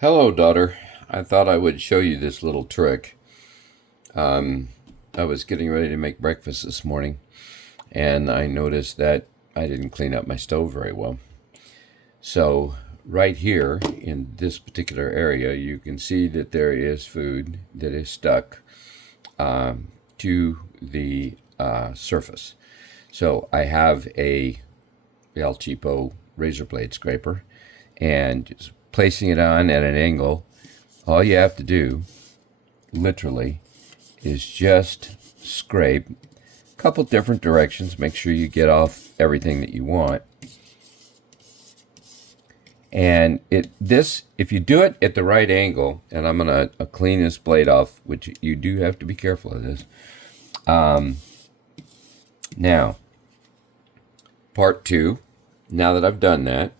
Hello, daughter. I thought I would show you this little trick. I was getting ready to make breakfast this morning, and I noticed that I didn't clean up my stove very well. So, right here in this particular area, you can see that there is food that is stuck to the surface. So, I have a El Cheapo razor blade scraper, and just placing it on at an angle, all you have to do, literally, is just scrape a couple different directions. Make sure you get off everything that you want. And if you do it at the right angle, and I'm gonna clean this blade off, which you do have to be careful of this. Now, part two. Now that I've done that,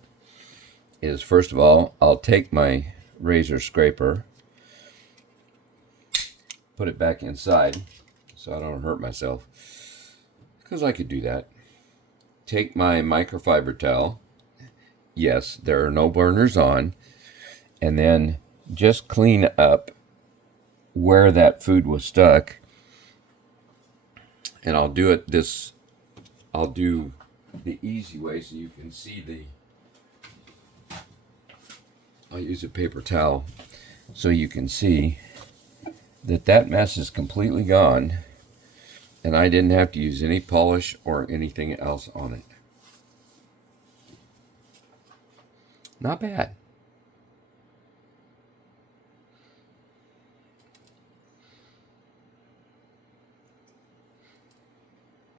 is first of all, I'll take my razor scraper, put it back inside so I don't hurt myself, because I could do that. Take my microfiber towel. Yes, there are no burners on. And then just clean up where that food was stuck. And I'll do the easy way so you can see I'll use a paper towel so you can see that mess is completely gone, and I didn't have to use any polish or anything else on it. Not bad.